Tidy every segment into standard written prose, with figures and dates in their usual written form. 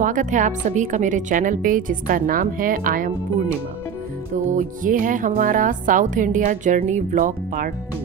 स्वागत है आप सभी का मेरे चैनल पे जिसका नाम है आई एम पूर्णिमा। तो ये है हमारा south India journey vlog part 2।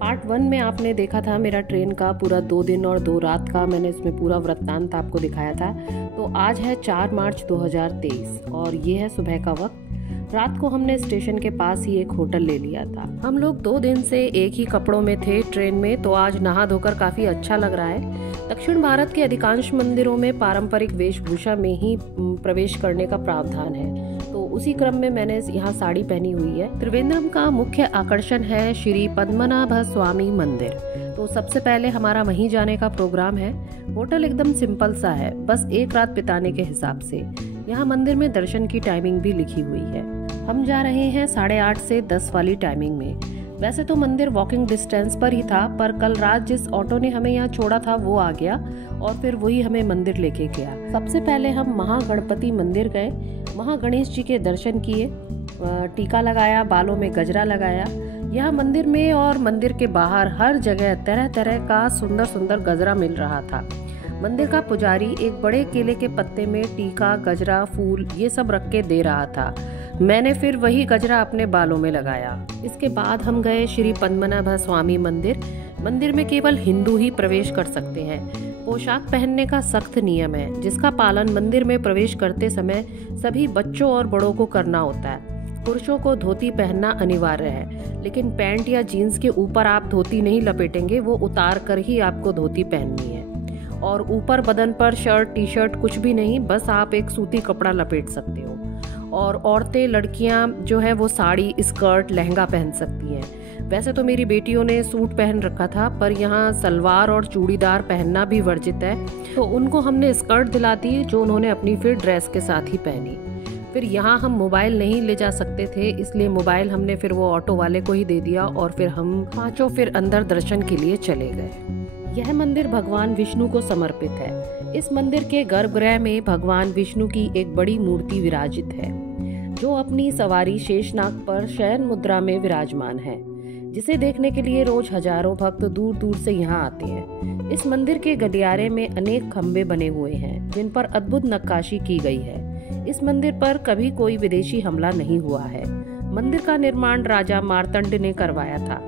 Part 1 में आपने देखा था मेरा ट्रेन का पूरा 2 दिन और 2 रात का, मैंने इसमें पूरा वृत्तांत आपको दिखाया था। तो आज है 4 मार्च 2023 और ये है सुबह का वक्त। रात को हमने स्टेशन के पास ही एक होटल ले लिया था। हम लोग 2 दिन से एक ही कपड़ों में थे ट्रेन में, तो आज नहा धोकर काफी अच्छा लग रहा है। दक्षिण भारत के अधिकांश मंदिरों में पारंपरिक वेशभूषा में ही प्रवेश करने का प्रावधान है, तो उसी क्रम में मैंने यहाँ साड़ी पहनी हुई है। त्रिवेंद्रम का मुख्य आकर्षण है श्री पद्मनाभ स्वामी मंदिर, तो सबसे पहले हमारा वहीं जाने का प्रोग्राम है। होटल एकदम सिंपल सा है, बस एक रात बिताने के हिसाब से। यहाँ मंदिर में दर्शन की टाइमिंग भी लिखी हुई है। हम जा रहे हैं 8:30 से 10 वाली टाइमिंग में। वैसे तो मंदिर वॉकिंग डिस्टेंस पर ही था, पर कल रात जिस ऑटो ने हमें यहाँ छोड़ा था वो आ गया और फिर वही हमें मंदिर लेके गया। सबसे पहले हम महागणपति मंदिर गए, महागणेश जी के दर्शन किए, टीका लगाया, बालों में गजरा लगाया। यहाँ मंदिर में और मंदिर के बाहर हर जगह तरह तरह का सुंदर सुंदर गजरा मिल रहा था। मंदिर का पुजारी एक बड़े केले के पत्ते में टीका, गजरा, फूल ये सब रख के दे रहा था। मैंने फिर वही गजरा अपने बालों में लगाया। इसके बाद हम गए श्री पद्मनाभ स्वामी मंदिर। मंदिर में केवल हिंदू ही प्रवेश कर सकते हैं। पोशाक पहनने का सख्त नियम है, जिसका पालन मंदिर में प्रवेश करते समय सभी बच्चों और बड़ों को करना होता है। पुरुषों को धोती पहनना अनिवार्य है, लेकिन पैंट या जीन्स के ऊपर आप धोती नहीं लपेटेंगे, वो उतार कर ही आपको धोती पहननी है। और ऊपर बदन पर शर्ट, टी शर्ट कुछ भी नहीं, बस आप एक सूती कपड़ा लपेट सकते हो। और औरतें, लड़कियां जो है वो साड़ी, स्कर्ट, लहंगा पहन सकती हैं। वैसे तो मेरी बेटियों ने सूट पहन रखा था, पर यहाँ सलवार और चूड़ीदार पहनना भी वर्जित है, तो उनको हमने स्कर्ट दिला दी जो उन्होंने अपनी फिर ड्रेस के साथ ही पहनी। फिर यहाँ हम मोबाइल नहीं ले जा सकते थे, इसलिए मोबाइल हमने फिर वो ऑटो वाले को ही दे दिया और फिर हम पांचों फिर अंदर दर्शन के लिए चले गए। यह मंदिर भगवान विष्णु को समर्पित है। इस मंदिर के गर्भगृह में भगवान विष्णु की एक बड़ी मूर्ति विराजित है, जो अपनी सवारी शेषनाग पर शयन मुद्रा में विराजमान है, जिसे देखने के लिए रोज हजारों भक्त दूर दूर से यहाँ आते हैं। इस मंदिर के गलियारे में अनेक खंभे बने हुए हैं, जिन पर अद्भुत नक्काशी की गई है। इस मंदिर पर कभी कोई विदेशी हमला नहीं हुआ है। मंदिर का निर्माण राजा मार्तंड ने करवाया था।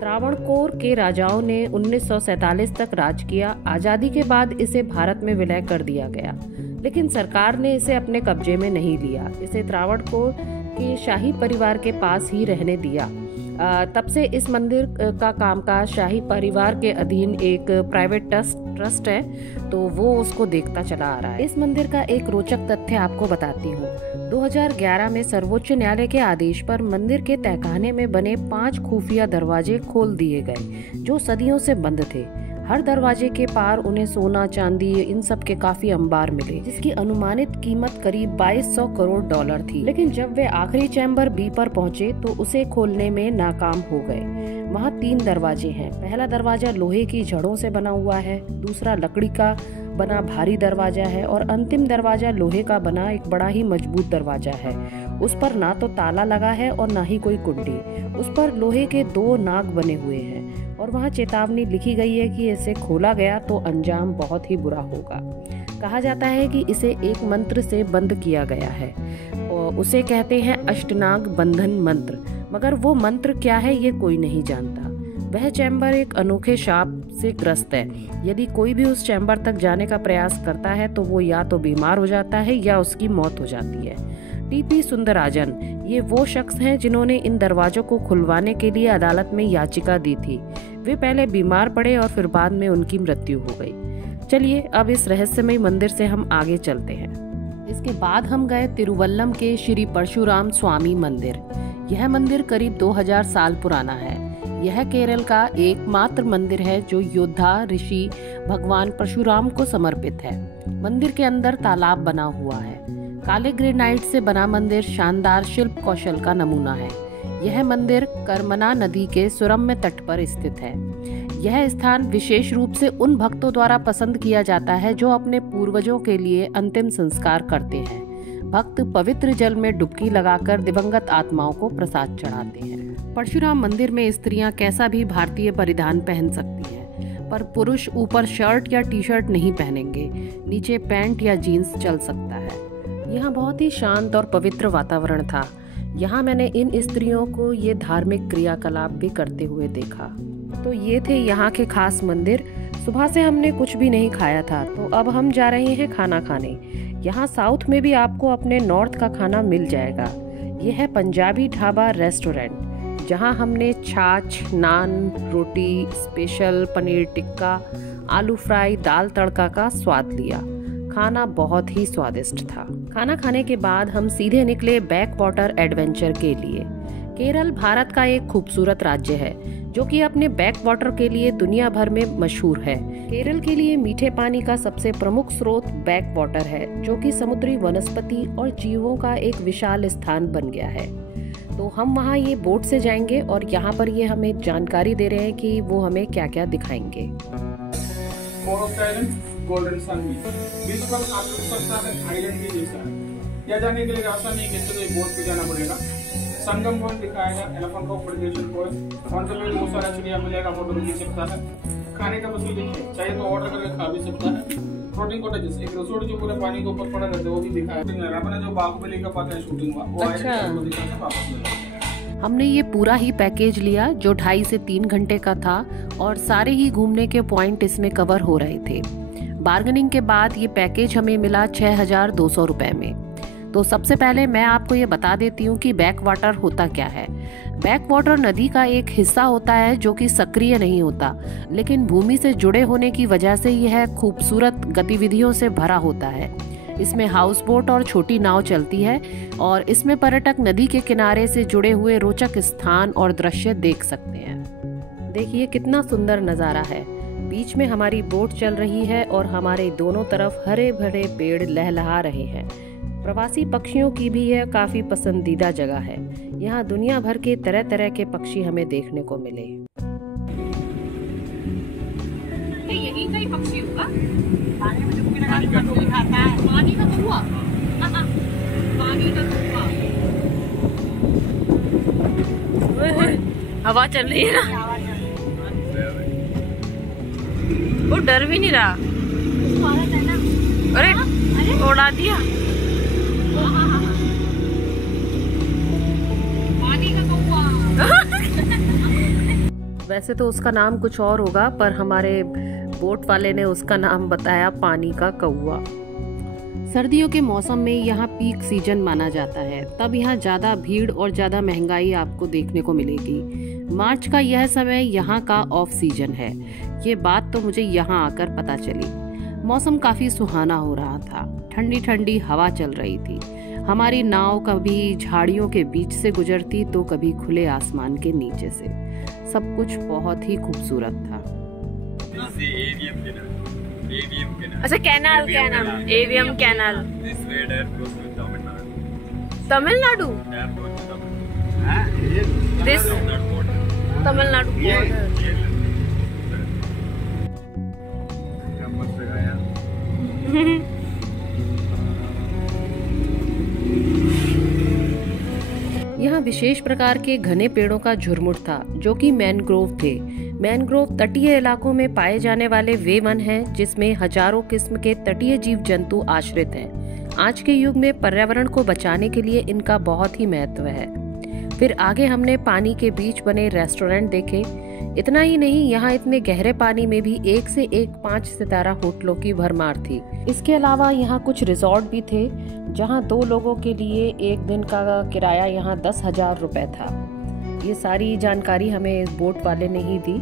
त्रावणकोर के राजाओं ने 1947 तक राज किया। आजादी के बाद इसे भारत में विलय कर दिया गया, लेकिन सरकार ने इसे अपने कब्जे में नहीं लिया। इसे त्रावणकोर के शाही परिवार के पास ही रहने दिया। तब से इस मंदिर का कामकाज शाही परिवार के अधीन एक प्राइवेट ट्रस्ट है, तो वो उसको देखता चला आ रहा है। इस मंदिर का एक रोचक तथ्य आपको बताती हूँ। 2011 में सर्वोच्च न्यायालय के आदेश पर मंदिर के तहखाने में बने 5 खुफिया दरवाजे खोल दिए गए, जो सदियों से बंद थे। हर दरवाजे के पार उन्हें सोना, चांदी, इन सब के काफी अंबार मिले, जिसकी अनुमानित कीमत करीब 2200 करोड़ डॉलर थी। लेकिन जब वे आखिरी चैम्बर बी पर पहुंचे तो उसे खोलने में नाकाम हो गए। वहाँ 3 दरवाजे हैं। पहला दरवाजा लोहे की जड़ों से बना हुआ है, दूसरा लकड़ी का बना भारी दरवाजा है और अंतिम दरवाजा लोहे का बना एक बड़ा ही मजबूत दरवाजा है। उस पर ना तो ताला लगा है और ना ही कोई कुंडी। उस पर लोहे के 2 नाग बने हुए हैं और वहाँ चेतावनी लिखी गई है कि इसे खोला गया तो अंजाम बहुत ही बुरा होगा। कहा जाता है कि इसे एक मंत्र से बंद किया गया है और उसे कहते हैं अष्टनाग बंधन मंत्र, मगर वो मंत्र क्या है ये कोई नहीं जानता। वह चैम्बर एक अनोखे शाप से ग्रस्त है। यदि कोई भी उस चैम्बर तक जाने का प्रयास करता है तो वो या तो बीमार हो जाता है या उसकी मौत हो जाती है। टीपी सुंदराजन ये वो शख्स हैं जिन्होंने इन दरवाजों को खुलवाने के लिए अदालत में याचिका दी थी। वे पहले बीमार पड़े और फिर बाद में उनकी मृत्यु हो गई। चलिए अब इस रहस्यमय मंदिर से हम आगे चलते हैं। इसके बाद हम गए तिरुवल्लम के श्री परशुराम स्वामी मंदिर। यह मंदिर करीब 2000 साल पुराना है। यह केरल का एकमात्र मंदिर है जो योद्धा ऋषि भगवान परशुराम को समर्पित है। मंदिर के अंदर तालाब बना हुआ है। काले ग्रेनाइट से बना मंदिर शानदार शिल्प कौशल का नमूना है। यह मंदिर कर्मना नदी के सुरम्य तट पर स्थित है। यह स्थान विशेष रूप से उन भक्तों द्वारा पसंद किया जाता है जो अपने पूर्वजों के लिए अंतिम संस्कार करते हैं। भक्त पवित्र जल में डुबकी लगाकर दिवंगत आत्माओं को प्रसाद चढ़ाते हैं। परशुराम मंदिर में स्त्रियां कैसा भी भारतीय परिधान पहन सकती हैं, पर पुरुष ऊपर शर्ट या टी शर्ट नहीं पहनेंगे, नीचे पैंट या जीन्स चल सकता है। यहाँ बहुत ही शांत और पवित्र वातावरण था। यहाँ मैंने इन स्त्रियों को ये धार्मिक क्रियाकलाप भी करते हुए देखा। तो ये थे यहाँ के खास मंदिर। सुबह से हमने कुछ भी नहीं खाया था, तो अब हम जा रहे हैं खाना खाने। यहाँ साउथ में भी आपको अपने नॉर्थ का खाना मिल जाएगा। यह है पंजाबी ढाबा रेस्टोरेंट, जहाँ हमने छाछ, नान, रोटी, स्पेशल पनीर टिक्का, आलू फ्राई, दाल तड़का का स्वाद लिया। खाना बहुत ही स्वादिष्ट था। खाना खाने के बाद हम सीधे निकले बैक वाटर एडवेंचर के लिए। केरल भारत का एक खूबसूरत राज्य है जो कि अपने बैक वाटर के लिए दुनिया भर में मशहूर है। केरल के लिए मीठे पानी का सबसे प्रमुख स्रोत बैक वाटर है, जो कि समुद्री वनस्पति और जीवों का एक विशाल स्थान बन गया है। तो हम वहाँ ये बोट से जाएंगे और यहाँ पर ये हमें जानकारी दे रहे हैं कि वो हमें क्या क्या दिखाएंगे। गोल्डन सन बीच पर आप रुक सकता है, आइलैंड भी जैसा है। यहाँ जाने के लिए रास्ता नहीं है, तो बोट पे जाना पड़ेगा। संगम पॉइंट दिखाएगा, एलिफेंट रॉक फॉर्टिफिकेशन पॉइंट, वहाँ पे बहुत सारा चिड़िया मिलेगा, फोटो खींच सकता है। खाने का फैसिलिटी चाहिए तो ऑर्डर करके खा भी सकता है। प्रोटीन कॉटेजेस, एक रिसोर्ट जो पूरे पानी के ऊपर पड़ा रहता है, वो भी दिखाया। अपना जो बाहुबली का पता है शूटिंग हुआ, वो हमने ये पूरा ही पैकेज लिया जो 2.5 से 3 घंटे का था और सारे ही घूमने के पॉइंट इसमें कवर हो रहे थे। बार्गेनिंग के बाद ये पैकेज हमें मिला 6,200 रुपए में। तो सबसे पहले मैं आपको ये बता देती हूँ कि बैक वाटर होता क्या है। बैक वाटर नदी का एक हिस्सा होता है जो कि सक्रिय नहीं होता, लेकिन भूमि से जुड़े होने की वजह से यह खूबसूरत गतिविधियों से भरा होता है। इसमें हाउस बोट और छोटी नाव चलती है और इसमें पर्यटक नदी के किनारे से जुड़े हुए रोचक स्थान और दृश्य देख सकते हैं। देखिए कितना सुंदर नज़ारा है। बीच में हमारी बोट चल रही है और हमारे दोनों तरफ हरे भरे पेड़ लहलहा रहे हैं। प्रवासी पक्षियों की भी यह काफी पसंदीदा जगह है। यहाँ दुनिया भर के तरह तरह के पक्षी हमें देखने को मिले। यही कई पक्षी होगा। पानी में डुबकी लगा के मछली खाता है। पानी का कौवा। पानी का कौवा। हवा चल रही है ना। वो डर भी नहीं रहा। अरे उड़ा दिया। पानी का कौवा। वैसे तो उसका नाम कुछ और होगा, पर हमारे बोट वाले ने उसका नाम बताया पानी का कौवा। सर्दियों के मौसम में यहाँ पीक सीजन माना जाता है, तब यहाँ ज़्यादा भीड़ और ज़्यादा महंगाई आपको देखने को मिलेगी। मार्च का यह समय यहाँ का ऑफ सीजन है। ये बात तो मुझे यहाँ आकर पता चली। मौसम काफ़ी सुहाना हो रहा था, ठंडी ठंडी हवा चल रही थी। हमारी नाव कभी झाड़ियों के बीच से गुजरती तो कभी खुले आसमान के नीचे से। सब कुछ बहुत ही खूबसूरत था। अच्छा canal AVM canal Tamil Nadu this Tamil Nadu यहाँ विशेष प्रकार के घने पेड़ों का झुरमुट था जो कि मैनग्रोव थे। मैनग्रोव तटीय इलाकों में पाए जाने वाले वे वन हैं जिसमें हजारों किस्म के तटीय जीव जंतु आश्रित हैं। आज के युग में पर्यावरण को बचाने के लिए इनका बहुत ही महत्व है। फिर आगे हमने पानी के बीच बने रेस्टोरेंट देखे। इतना ही नहीं, यहाँ इतने गहरे पानी में भी एक से एक 5 सितारा होटलों की भरमार थी। इसके अलावा यहाँ कुछ रिजॉर्ट भी थे जहाँ 2 लोगों के लिए एक दिन का किराया यहाँ 10,000 रुपए था। ये सारी जानकारी हमें बोट वाले ने ही दी।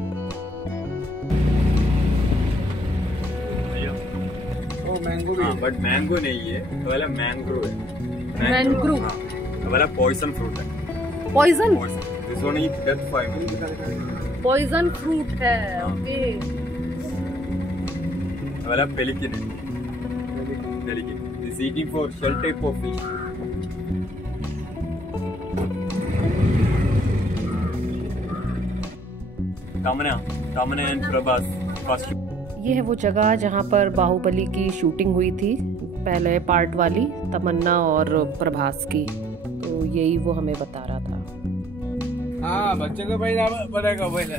मैंगो भी बट मैंगो नहीं है, वाला मैंग्रोव है। मैंग्रोव वाला पॉइजन फ्रूट है। Poison this one is death fibre. Poison fruit है। ओके वाला पेलिकन है। Pelican is eating for shell type of fish. Tamanna and Prabhas first. ये है वो जगह जहाँ पर बाहुबली की शूटिंग हुई थी, पहले पार्ट वाली, तमन्ना और प्रभास की। तो यही वो हमें बता रहा था। हाँ, बच्चे को पहले पड़ेगा पहले।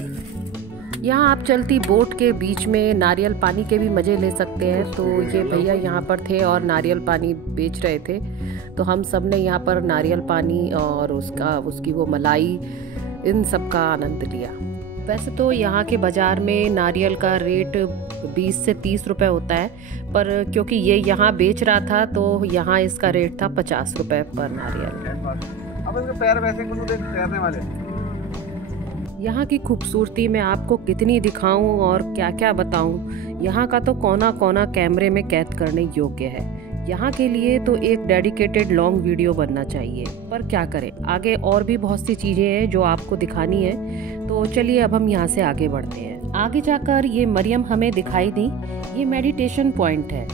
यहाँ आप चलती बोट के बीच में नारियल पानी के भी मज़े ले सकते हैं। तो ये भैया यहाँ पर थे और नारियल पानी बेच रहे थे, तो हम सब ने यहाँ पर नारियल पानी और उसकी वो मलाई, इन सब का आनंद लिया। वैसे तो यहाँ के बाज़ार में नारियल का रेट 20 से 30 रुपए होता है, पर क्योंकि ये यहाँ बेच रहा था तो यहाँ इसका रेट था 50 रुपए पर नारियल। अब इसके पैर वैसे तैरने वाले। यहाँ की खूबसूरती मैं आपको कितनी दिखाऊं और क्या क्या बताऊं। यहाँ का तो कोना कोना कैमरे में कैद करने योग्य है। यहाँ के लिए तो एक डेडिकेटेड लॉन्ग वीडियो बनना चाहिए, पर क्या करें, आगे और भी बहुत सी चीज़ें हैं जो आपको दिखानी है। तो चलिए अब हम यहाँ से आगे बढ़ते हैं। आगे जाकर ये मरियम हमें दिखाई दी, ये मेडिटेशन पॉइंट है।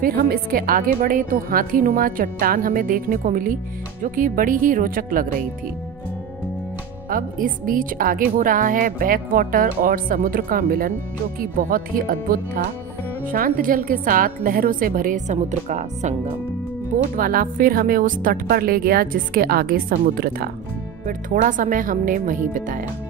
फिर हम इसके आगे बढ़े तो हाथी नुमा चट्टान हमें देखने को मिली, जो कि बड़ी ही रोचक लग रही थी। अब इस बीच आगे हो रहा है बैक वाटर और समुद्र का मिलन, जो कि बहुत ही अद्भुत था। शांत जल के साथ लहरों से भरे समुद्र का संगम। बोट वाला फिर हमें उस तट पर ले गया जिसके आगे समुद्र था। फिर थोड़ा समय हमने वहीं बिताया।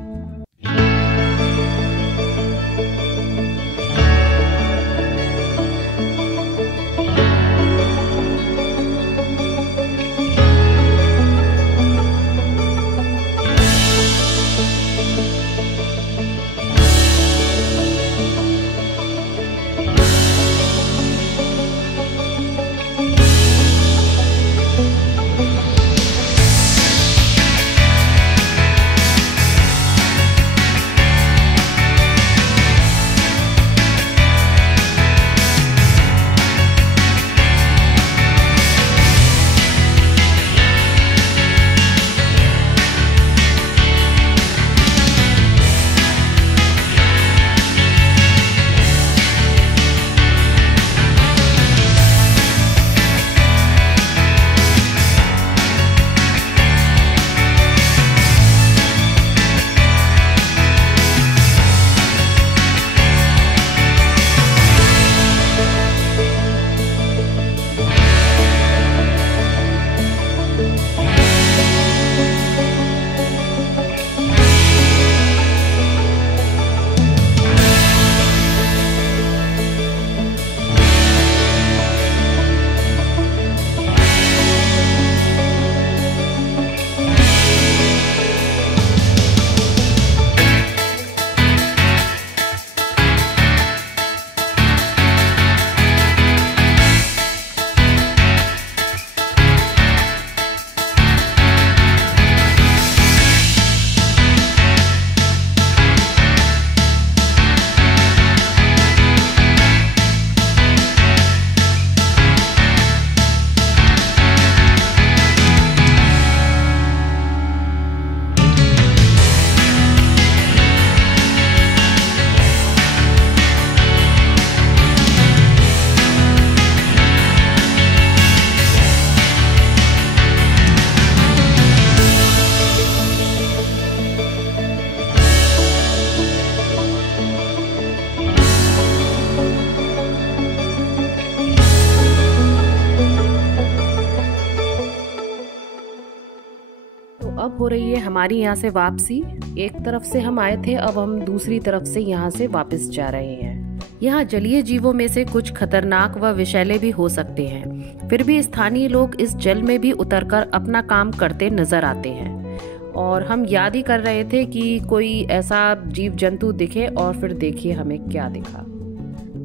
अब हो रही है हमारी यहाँ से वापसी। एक तरफ से हम आए थे, अब हम दूसरी तरफ से यहाँ से वापस जा रहे हैं। यहाँ जलीय जीवों में से कुछ खतरनाक व विषैले भी हो सकते हैं, फिर भी स्थानीय लोग इस जल में भी उतरकर अपना काम करते नजर आते हैं। और हम याद ही कर रहे थे कि कोई ऐसा जीव जंतु दिखे, और फिर देखिए हमें क्या दिखा।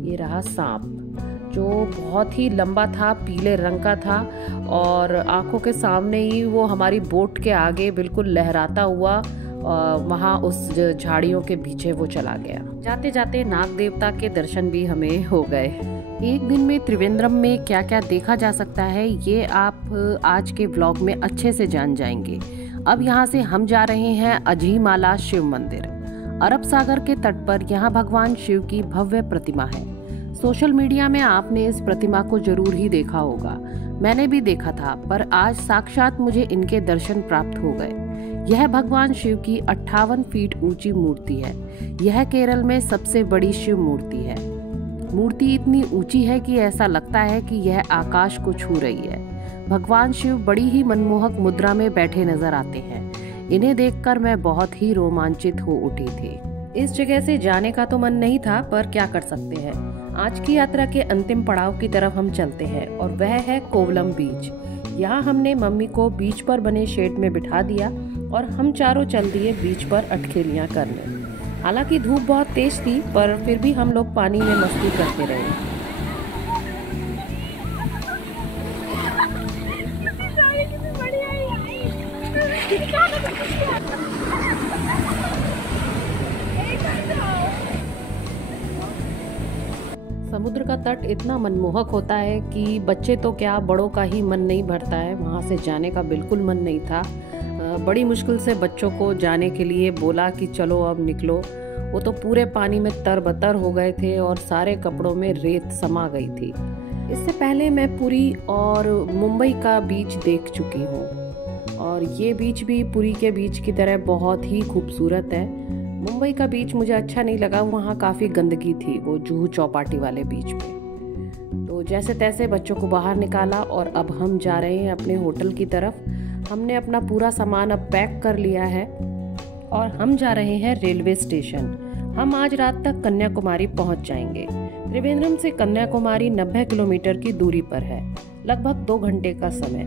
ये रहा सांप, जो बहुत ही लंबा था, पीले रंग का था, और आंखों के सामने ही वो हमारी बोट के आगे बिल्कुल लहराता हुआ वहाँ उस झाड़ियों के पीछे वो चला गया। जाते जाते नाग देवता के दर्शन भी हमें हो गए। एक दिन में त्रिवेंद्रम में क्या क्या देखा जा सकता है, ये आप आज के व्लॉग में अच्छे से जान जाएंगे। अब यहाँ से हम जा रहे हैं अजीमाला शिव मंदिर। अरब सागर के तट पर यहाँ भगवान शिव की भव्य प्रतिमा है। सोशल मीडिया में आपने इस प्रतिमा को जरूर ही देखा होगा, मैंने भी देखा था, पर आज साक्षात मुझे इनके दर्शन प्राप्त हो गए। यह भगवान शिव की 58 फीट ऊंची मूर्ति है। यह केरल में सबसे बड़ी शिव मूर्ति है। मूर्ति इतनी ऊंची है कि ऐसा लगता है कि यह आकाश को छू रही है। भगवान शिव बड़ी ही मनमोहक मुद्रा में बैठे नजर आते हैं। इन्हें देखकर मैं बहुत ही रोमांचित हो उठी थी। इस जगह से जाने का तो मन नहीं था, पर क्या कर सकते हैं। आज की यात्रा के अंतिम पड़ाव की तरफ हम चलते हैं और वह है कोवलम बीच। यहाँ हमने मम्मी को बीच पर बने शेड में बिठा दिया और हम चारों चल दिए बीच पर अटखेलियाँ करने। हालांकि धूप बहुत तेज थी, पर फिर भी हम लोग पानी में मस्ती करते रहे। समुद्र का तट इतना मनमोहक होता है कि बच्चे तो क्या, बड़ों का ही मन नहीं भरता है। वहाँ से जाने का बिल्कुल मन नहीं था। बड़ी मुश्किल से बच्चों को जाने के लिए बोला कि चलो अब निकलो। वो तो पूरे पानी में तरबतर हो गए थे और सारे कपड़ों में रेत समा गई थी। इससे पहले मैं पुरी और मुंबई का बीच देख चुकी हूँ और ये बीच भी पुरी के बीच की तरह बहुत ही खूबसूरत है। मुंबई का बीच मुझे अच्छा नहीं लगा, वहाँ काफ़ी गंदगी थी, वो जुहू चौपाटी वाले बीच पे। तो जैसे तैसे बच्चों को बाहर निकाला और अब हम जा रहे हैं अपने होटल की तरफ। हमने अपना पूरा सामान अब पैक कर लिया है और हम जा रहे हैं रेलवे स्टेशन। हम आज रात तक कन्याकुमारी पहुंच जाएंगे। त्रिवेंद्रम से कन्याकुमारी 90 किलोमीटर की दूरी पर है, लगभग 2 घंटे का समय।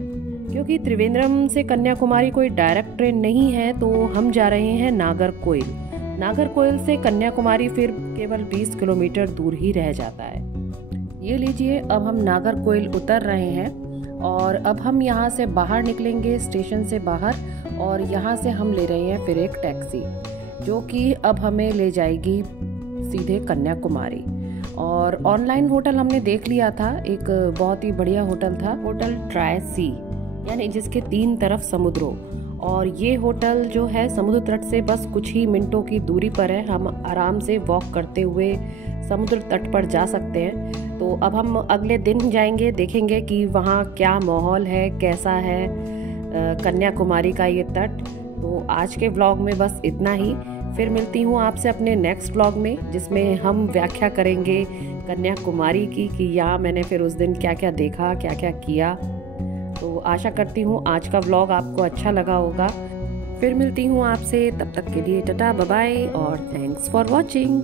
क्योंकि त्रिवेंद्रम से कन्याकुमारी कोई डायरेक्ट ट्रेन नहीं है, तो हम जा रहे हैं नागरकोइल। नागरकोइल से कन्याकुमारी फिर केवल 20 किलोमीटर दूर ही रह जाता है। ये लीजिए, अब हम नागरकोइल उतर रहे हैं और अब हम यहाँ से बाहर निकलेंगे, स्टेशन से बाहर, और यहाँ से हम ले रहे हैं फिर एक टैक्सी जो कि अब हमें ले जाएगी सीधे कन्याकुमारी। और ऑनलाइन होटल हमने देख लिया था, एक बहुत ही बढ़िया होटल था, होटल ट्राई सी, यानी जिसके 3 तरफ समुद्रों। और ये होटल जो है समुद्र तट से बस कुछ ही मिनटों की दूरी पर है। हम आराम से वॉक करते हुए समुद्र तट पर जा सकते हैं। तो अब हम अगले दिन जाएंगे, देखेंगे कि वहाँ क्या माहौल है, कैसा है कन्याकुमारी का ये तट। तो आज के व्लॉग में बस इतना ही। फिर मिलती हूँ आपसे अपने नेक्स्ट व्लॉग में, जिसमें हम व्याख्या करेंगे कन्याकुमारी की कि यहाँ मैंने फिर उस दिन क्या क्या देखा, क्या क्या किया। तो आशा करती हूँ आज का व्लॉग आपको अच्छा लगा होगा। फिर मिलती हूँ आपसे, तब तक के लिए टाटा बाय बाय और थैंक्स फॉर वॉचिंग।